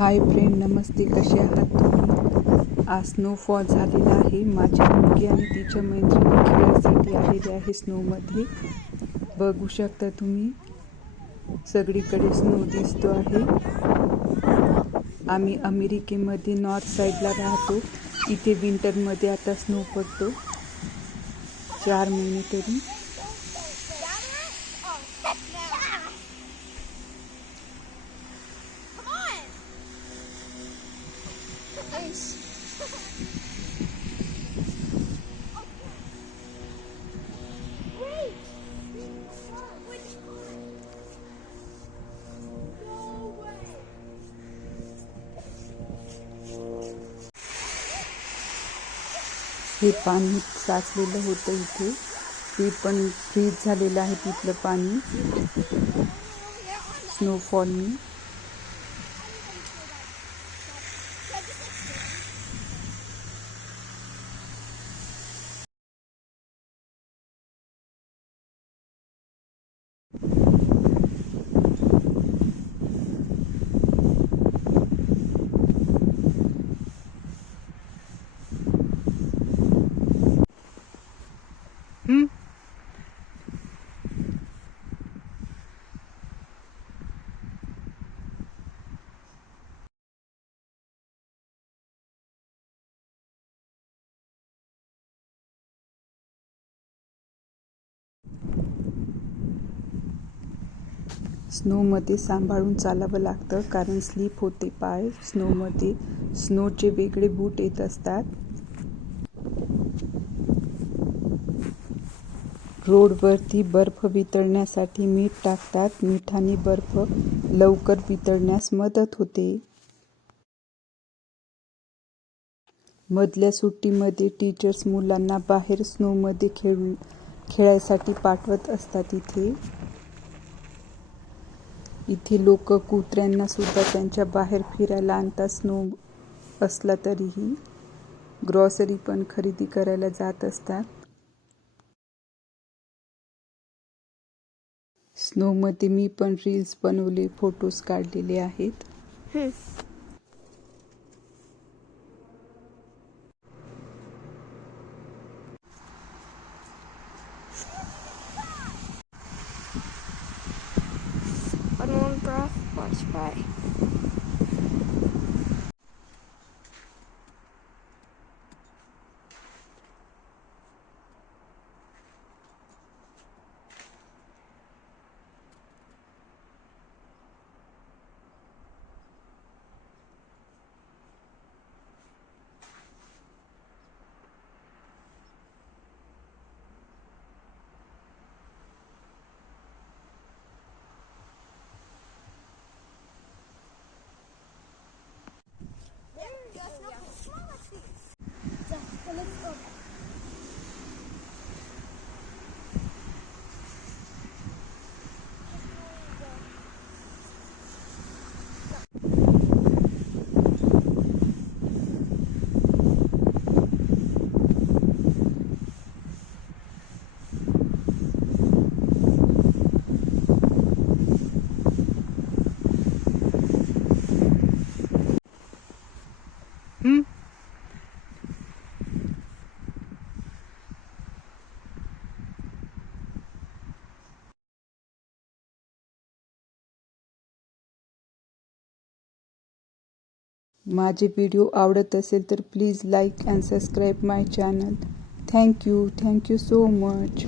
Hi friend, नमस्ते. कसे आहात तुम्ही? आज स्नोफॉल झालेला आहे. माझी मुलगी आणि तिच्या मैत्रिणी खेळायसाठी आलेले आहे स्नोमध्ये. बघू शकता तुम्ही, सगळीकडे स्नो दिसतो आहे. आम्ही अमेरिकेमध्ये नॉर्थ साईडला राहतो. इथे विंटरमध्ये आता स्नो पडतो 4 महिने तरी. हे पाणी साचलेलं होतं इथे. ते पण फ्रीज झालेलं आहे तिथलं पाणी स्नोफॉलनी. स्नोमध्ये सांभाळून चालावं लागतं, कारण स्लिप होते पाय स्नोमध्ये. स्नोचे वेगळे बूट येत असतात. रोडवरती बर्फ वितळण्यासाठी मीठ टाकतात. मिठाने बर्फ लवकर वितळण्यास मदत होते. मधल्या सुट्टीमध्ये टीचर्स मुलांना बाहेर स्नोमध्ये खेळायसाठी पाठवत असतात. इथे लोक कुत्र्यांना सुद्धा त्यांच्या बाहेर फिरायला आणतात. स्नो असला तरीही ग्रॉसरी पण खरेदी करायला जात असतात. स्नोमध्ये मी पण रील्स बनवले, फोटोज काढलेले आहेत. One more breath, watch by. माझे व्हिडिओ आवडत असेल तर please like and subscribe my channel. Thank you so much.